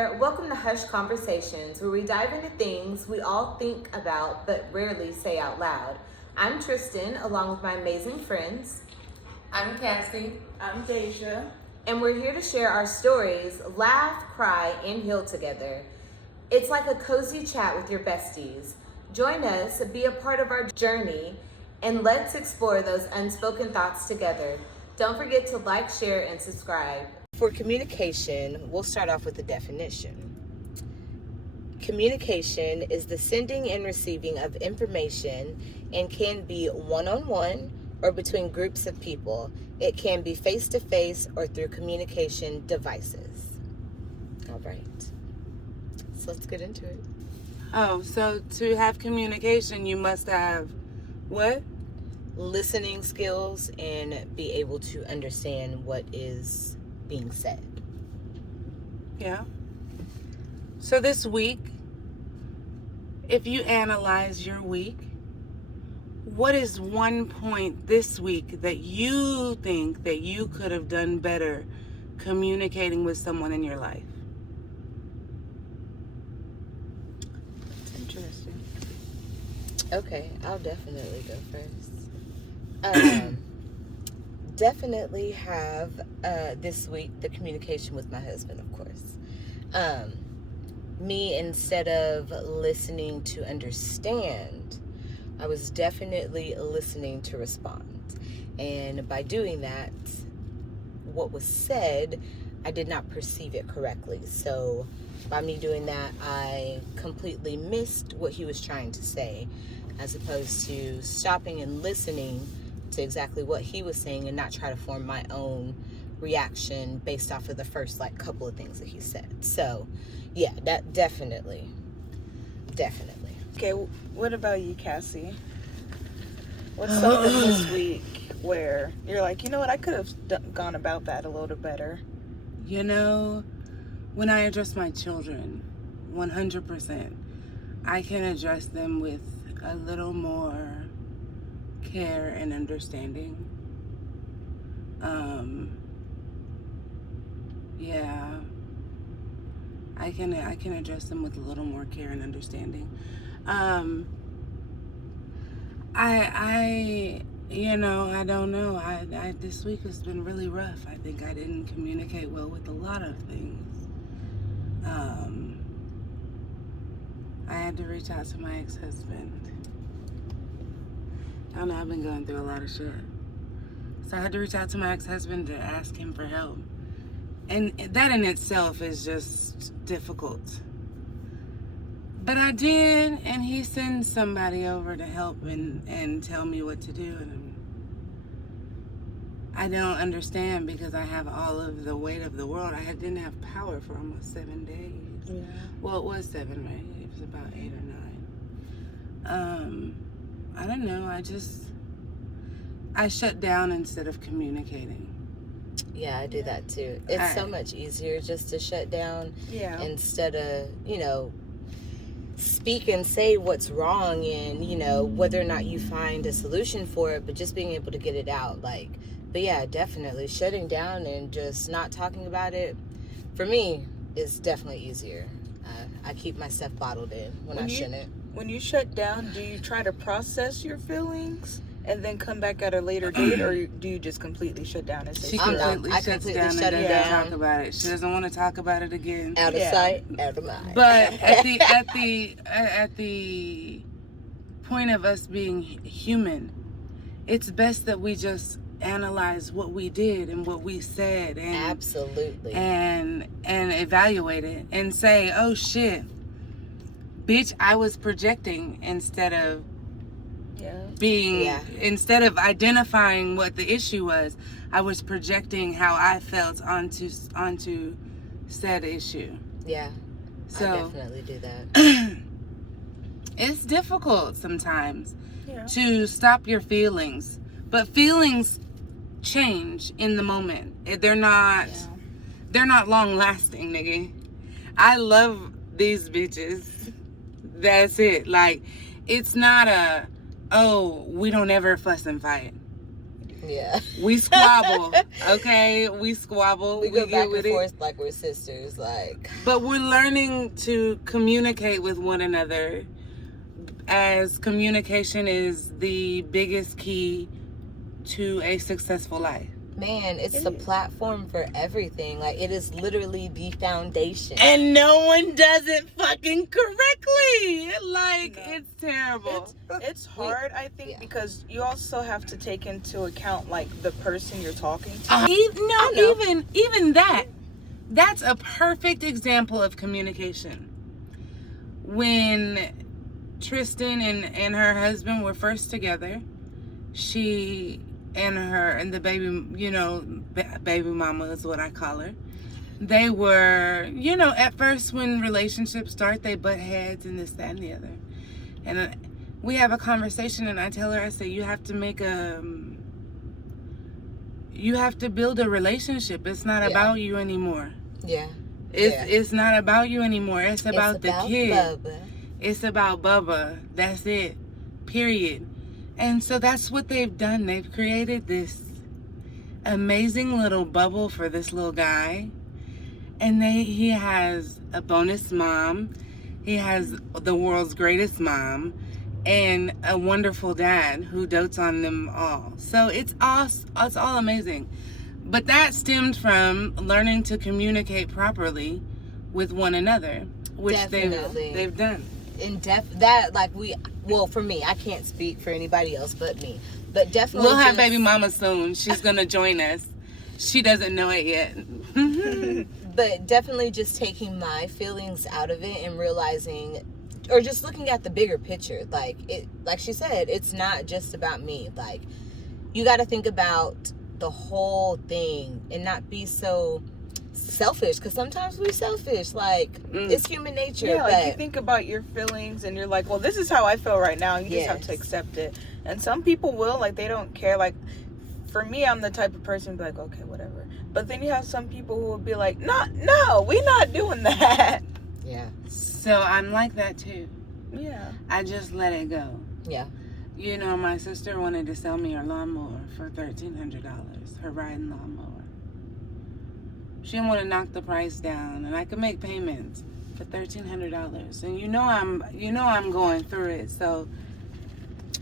there, welcome to Hush Conversations, where we dive into things we all think about but rarely say out loud. I'm Tristan, along with my amazing friends. I'm Cassie. I'm Deja. And we're here to share our stories, laugh, cry, and heal together. It's like a cozy chat with your besties. Join us, be a part of our journey, and let's explore those unspoken thoughts together. Don't forget to like, share, and subscribe. For communication, we'll start off with the definition. Communication is the sending and receiving of information and can be one-on-one or between groups of people. It can be face-to-face or through communication devices. All right. So let's get into it. Oh, so to have communication, you must have what? Listening skills and be able to understand what is being said. Yeah. So this week, if you analyze your week, what is one point this week that you think that you could have done better communicating with someone in your life? That's interesting. Okay, I'll definitely go first. Definitely have this week the communication with my husband, of course. Me, instead of listening to understand, I was definitely listening to respond. And by doing that, what was said, I did not perceive it correctly. So by me doing that, I completely missed what he was trying to say, as opposed to stopping and listening to exactly what he was saying and not try to form my own reaction based off of the first couple of things that he said. So yeah, that definitely. Okay, what about you, Cassie? What's something this week where you're like, you know what, I could have gone about that a little better? You know, when I address my children, 100%, I can address them with a little more care and understanding. Yeah, I can address them with a little more care and understanding. I don't know. I this week has been really rough. I think I didn't communicate well with a lot of things. I had to reach out to my ex-husband. I don't know, I've been going through a lot of shit. So I had to reach out to my ex-husband to ask him for help. And that in itself is just difficult. But I did, and he sends somebody over to help and tell me what to do. And I don't understand because I have all of the weight of the world. I didn't have power for almost 7 days. Yeah. Well, it was 7, right? It was about 8 or 9. I don't know. I shut down instead of communicating. Yeah, I do that too. It's so much easier just to shut down instead of, speak and say what's wrong and, whether or not you find a solution for it, but just being able to get it out. But yeah, definitely shutting down and just not talking about it, for me, is definitely easier. I keep my stuff bottled in when I shouldn't. When you shut down, do you try to process your feelings and then come back at a later date, or do you just completely shut down and say She completely shuts down and doesn't talk about it. She doesn't want to talk about it again. Out of sight, out of mind. But at the point of us being human, it's best that we just analyze what we did and what we said, and absolutely, and evaluate it and say, oh shit, bitch, I was projecting instead of instead of identifying what the issue was, I was projecting how I felt onto said issue. Yeah, so I definitely do that. It's difficult sometimes to stop your feelings, but feelings change in the moment. They're not long lasting, nigga. I love these bitches. That's it. It's not we don't ever fuss and fight. Yeah. We squabble, okay? We squabble. We go get back with and it. forth like we're sisters. Like, But we're learning to communicate with one another, as communication is the biggest key to a successful life. man, it's the platform for everything. Like, it is literally the foundation. And no one does it fucking correctly. Like, No. it's terrible. It's hard, I think, because you also have to take into account, like, the person you're talking to. Even that. That's a perfect example of communication. When Tristan and her husband were first together, she and the baby, baby mama is what I call her. They were, at first when relationships start, they butt heads and this, that, and the other. And we have a conversation, and I tell her, I say, you have to build a relationship. It's not about you anymore. Yeah. It's not about you anymore. It's about the kid. Bubba. It's about Bubba. That's it. Period. And so that's what they've done. They've created this amazing little bubble for this little guy. And he has a bonus mom. He has the world's greatest mom. And a wonderful dad who dotes on them all. So it's all amazing. But that stemmed from learning to communicate properly with one another, which they've done. For me, I can't speak for anybody else but me. But definitely we'll have baby mama soon. She's gonna join us. She doesn't know it yet. But definitely just taking my feelings out of it and realizing, or just looking at the bigger picture. Like she said, it's not just about me. Like, you got to think about the whole thing and not be so selfish, because sometimes we're selfish. Like, it's human nature. Yeah, like, you think about your feelings and you're like, well, this is how I feel right now. You just have to accept it. And some people will, like, they don't care. Like, for me, I'm the type of person to be like, okay, whatever. But then you have some people who will be like, no, we're not doing that. Yeah. So I'm like that too. Yeah. I just let it go. Yeah. My sister wanted to sell me her lawnmower for $1,300, her riding lawnmower. She didn't want to knock the price down, and I could make payments for $1,300. And I'm going through it, so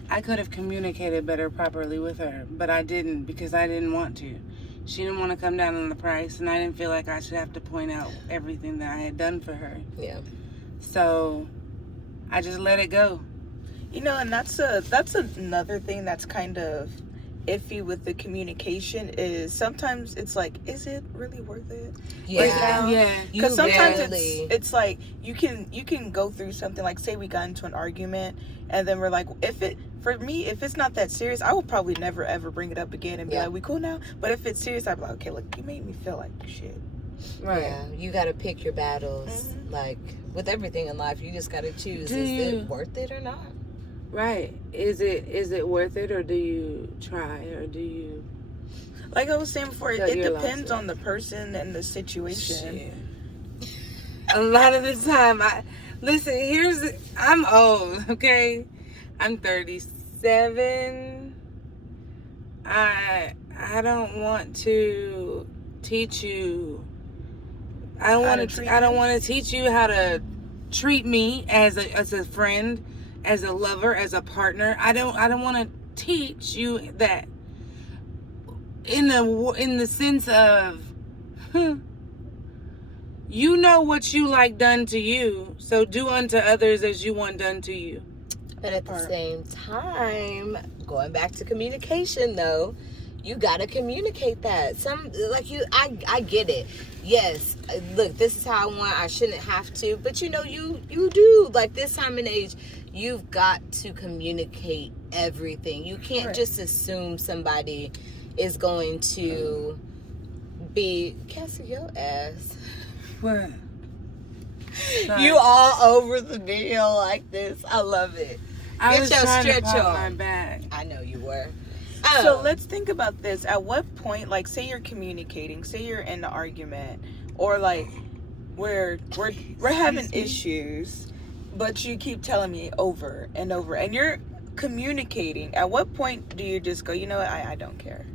I could have communicated better properly with her, but I didn't, because I didn't want to. She didn't want to come down on the price, and I didn't feel like I should have to point out everything that I had done for her. Yeah. So I just let it go. And that's another thing that's kind of iffy with the communication, is sometimes it's like, is it really worth it? Yeah. Because sometimes it's like you can go through something, like, say we got into an argument, and then we're like, if it's not that serious, I will probably never ever bring it up again and be like, we cool now? But if it's serious, I'll be like, okay, look, you made me feel like shit. Right. Yeah, you got to pick your battles. Mm-hmm. Like, with everything in life, you just got to choose. Is it worth it or not? Right. Is it worth it, or do you try, or do you... Like I was saying before, it depends on the person and the situation. Shit. A lot of the time, I'm old, okay? I'm 37. I don't want to teach you. I don't want to teach you how to treat me as a friend, as a lover, as a partner. I don't want to teach you that. In the sense of, you know what you like done to you, so do unto others as you want done to you. But at the same time, going back to communication, though, you gotta communicate that. I get it. Yes, look, this is how I want. I shouldn't have to, but you do. Like, this time and age, you've got to communicate everything. You can't just assume somebody is going to be Cassie, your ass. What? You all over the video like this. I love it. I was Get your trying stretch to pop on. my back. I know you were. So let's think about this. At what point, like, say you're communicating, say you're in an argument, or like we're having issues, but you keep telling me over and over, and you're communicating. At what point do you just go, you know what, I don't care?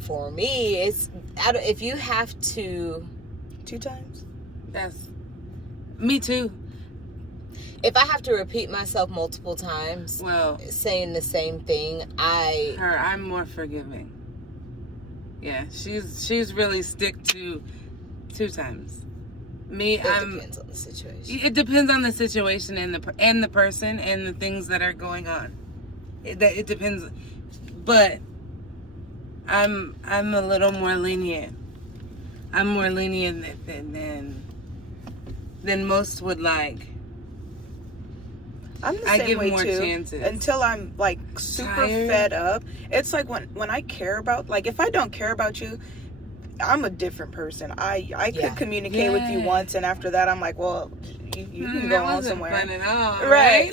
For me, it's if you have to 2 times. That's me too. If I have to repeat myself multiple times, Well, saying the same thing, I'm more forgiving. Yeah, she's really stick to 2 times. Me, it depends on the situation. It depends on the situation and the person and the things that are going on. It depends, but I'm a little more lenient. I'm more lenient than most would like. I'm the same give way more too. Chances. Until I'm like super fed up. It's like when I care about, like if I don't care about you, I'm a different person. I could communicate with you once, and after that I'm like, well, you can go on somewhere. Fun at all, right?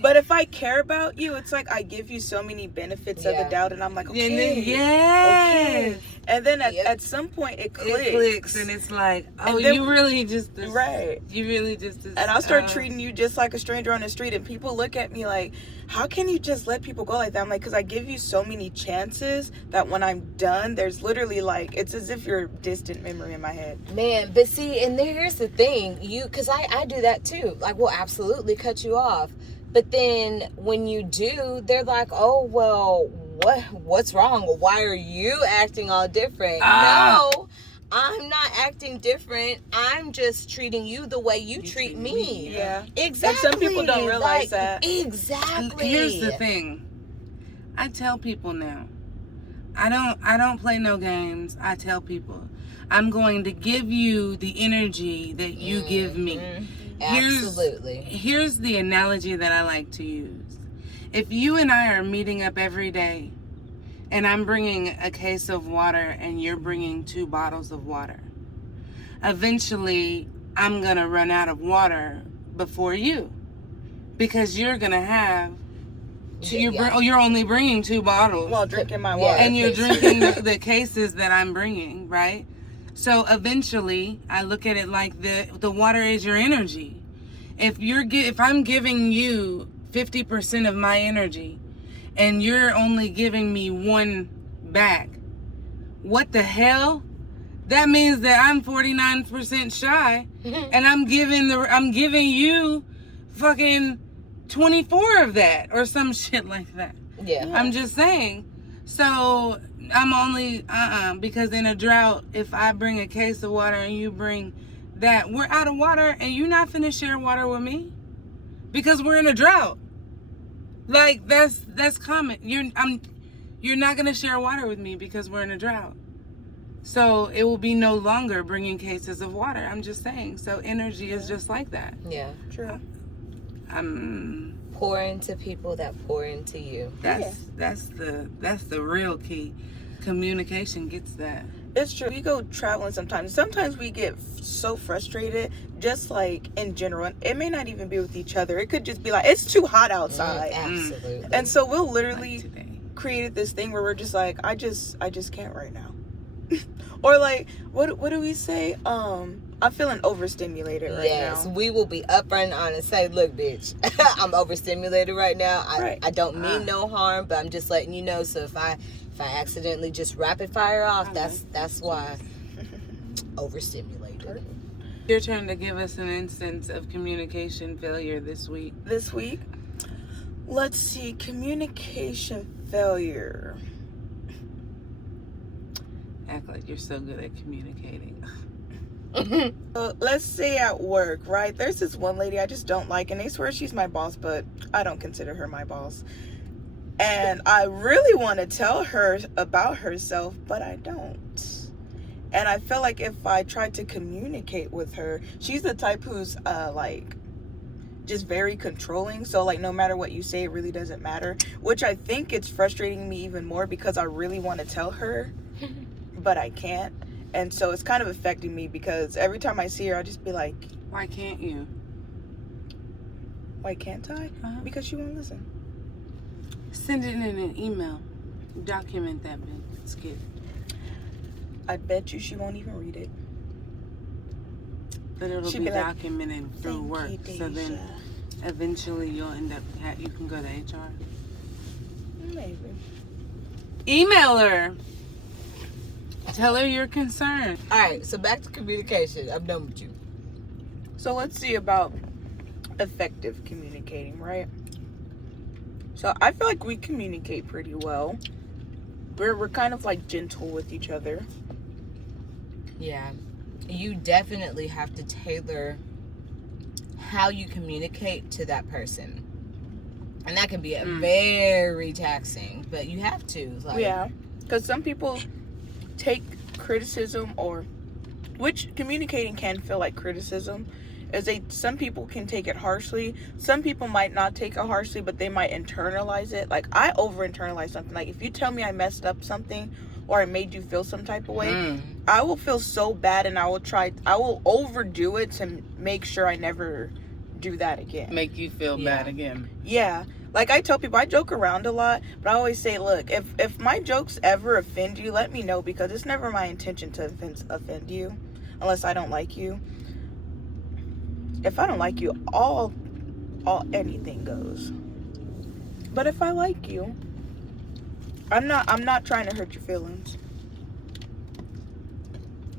But if I care about you, it's like I give you so many benefits of the doubt, and I'm like, okay, okay. And then at some point it clicks, and it's like, oh, then, you really just right. You really just and I'll start treating you just like a stranger on the street, and people look at me like, how can you just let people go like that? I'm like, because I give you so many chances that when I'm done, there's literally like, it's as if you're a distant memory in my head. Man, but see, and here's the thing, because I do that too. Like, we'll absolutely cut you off. But then when you do, they're like, oh, well, what's wrong? Why are you acting all different? No, I'm not acting different. I'm just treating you the way you treat me. Yeah. Exactly. And some people don't realize that. Exactly. Here's the thing. I tell people now. I don't play no games. I tell people, I'm going to give you the energy that you give me. Absolutely. Here's the analogy that I like to use. If you and I are meeting up every day, and I'm bringing a case of water and you're bringing 2 bottles of water, eventually I'm going to run out of water before you, because you're going to have you're only bringing 2 bottles while drinking my water, and you're drinking the cases that I'm bringing, right? So eventually I look at it like the water is your energy. If I'm giving you 50% of my energy and you're only giving me 1 back, what the hell? That means that I'm 49% shy, and I'm giving you fucking 24 of that or some shit like that. Yeah. I'm just saying. So I'm only because in a drought, if I bring a case of water and you bring that, we're out of water, and you're not finna share water with me because we're in a drought. Like, that's common. You're not gonna share water with me because we're in a drought. So it will be no longer bringing cases of water. I'm just saying. So energy is just like that. Yeah. True. Pour into people that pour into you. That's the real key. Communication gets that. It's true. We go traveling sometimes. Sometimes we get so frustrated, just like in general. And it may not even be with each other. It could just be like, it's too hot outside. Absolutely. And so we'll literally create this thing where we're just like, I just can't right now. Or like, what do we say? I'm feeling overstimulated right now. Yes, we will be upfront on and say, look, bitch, I'm overstimulated right now. I don't mean no harm, but I'm just letting you know. So if I accidentally just rapid fire off, that's why. Overstimulated. Your turn to give us an instance of communication failure this week. This week? Let's see, communication failure. Act like you're so good at communicating. Let's say at work, right? There's this one lady I just don't like, and they swear she's my boss, but I don't consider her my boss. And I really want to tell her about herself, but I don't. And I feel like if I tried to communicate with her, she's the type who's like just very controlling. So like no matter what you say, it really doesn't matter. Which I think it's frustrating me even more because I really want to tell her, but I can't. And so it's kind of affecting me because every time I see her, I just be like, why can't you? Why can't I? Because she won't listen. Send it in an email. Document that skit. I bet you she won't even read it. But it'll be documented through work. So then eventually you'll end up, you can go to HR. Maybe. Email her. Tell her your concern. All right, so back to communication. I'm done with you. So let's see about effective communicating, right? So I feel like we communicate pretty well. We're kind of like gentle with each other. Yeah. You definitely have to tailor how you communicate to that person. And that can be very taxing, but you have to. Like, Yeah. Because some people take criticism, or which communicating can feel like criticism, is some people can take it harshly. Some people might not take it harshly, but they might internalize it. Like, I over internalize something. Like, if you tell me I messed up something or I made you feel some type of way, I will feel so bad, and I will overdo it to make sure I never do that again. Make you feel bad again. Yeah. Like, I tell people, I joke around a lot, but I always say, look, if my jokes ever offend you, let me know, because it's never my intention to offend you unless I don't like you. If I don't like you, all anything goes. But if I like you, I'm not trying to hurt your feelings.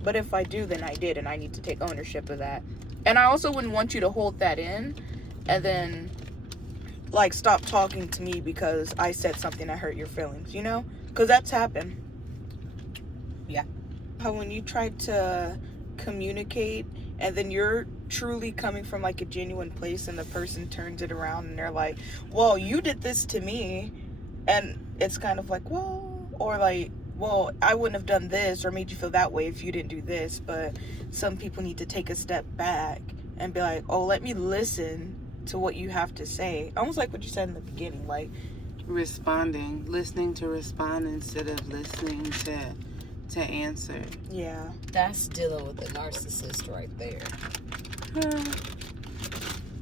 But if I do, then I did, and I need to take ownership of that. And I also wouldn't want you to hold that in and then like stop talking to me because I said something that hurt your feelings, you know? Because that's happened. Yeah. How when you try to communicate and then you're truly coming from like a genuine place, and the person turns it around and they're like, well, you did this to me, and it's kind of like, well, or like, well, I wouldn't have done this or made you feel that way if you didn't do this. But some people need to take a step back and be like, oh, let me listen to what you have to say. Almost like what you said in the beginning, like Listening to respond instead of listening to answer. Yeah. That's dealing with a narcissist right there.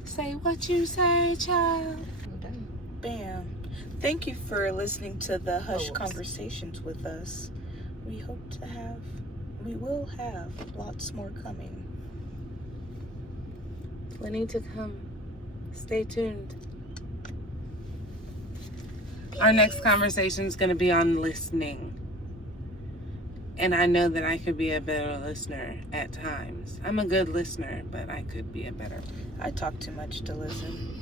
Say what you say, child. Bam. Thank you for listening to the Hush Conversations with us. We will have lots more coming. Plenty to come. Stay tuned. Our next conversation is going to be on listening. And I know that I could be a better listener at times. I'm a good listener, but I could be a better one. I talk too much to listen.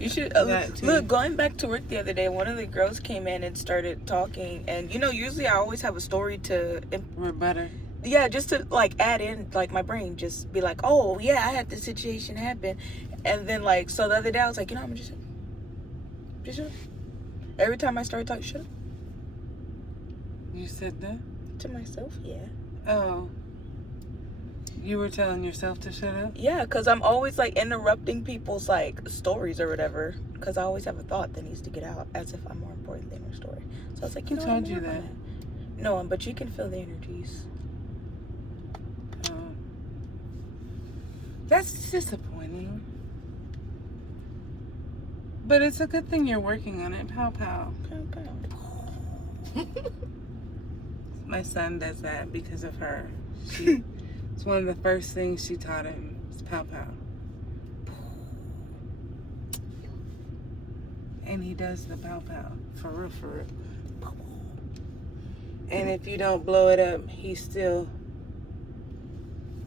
You should look. Going back to work the other day, one of the girls came in and started talking, and usually I always have a story to rebut. Yeah, just to like add in, like my brain just be like, oh yeah, I had this situation happen, and then like so the other day I was like, I'm just shut up. Every time I started talking, shut up. You said that to myself, yeah. Oh. You were telling yourself to shut up? Yeah, because I'm always, like, interrupting people's, like, stories or whatever. Because I always have a thought that needs to get out, as if I'm more important than their story. So I was like, Who told you that? No one, but you can feel the energies. Oh. That's disappointing. But it's a good thing you're working on it. Pow, pow. Pow, pow. My son does that because of her. It's one of the first things she taught him is pow pow. And he does the pow pow. For real, for real. And if you don't blow it up, he's still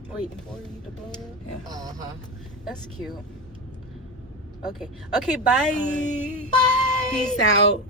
waiting for you to blow it up? Yeah. Uh-huh. That's cute. Okay. Okay, bye. Bye. Peace out.